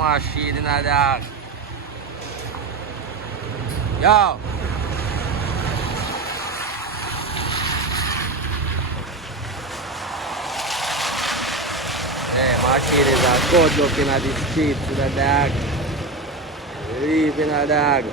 mașina, dog. Yo! Hey, machine is a good looking at the streets, the dog. Leaving a dog.